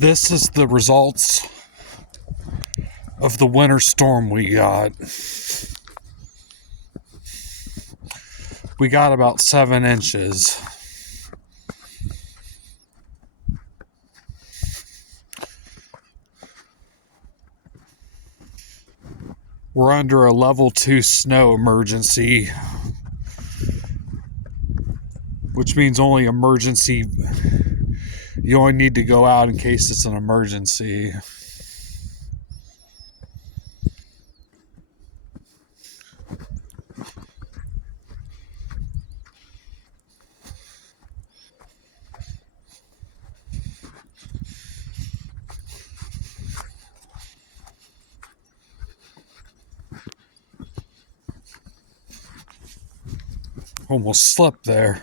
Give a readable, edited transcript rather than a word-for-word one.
This is the results of the winter storm we got. We got about 7 inches. We're under a level 2 snow emergency, which means only emergency. You only need to go out in case it's an emergency. Almost slipped there.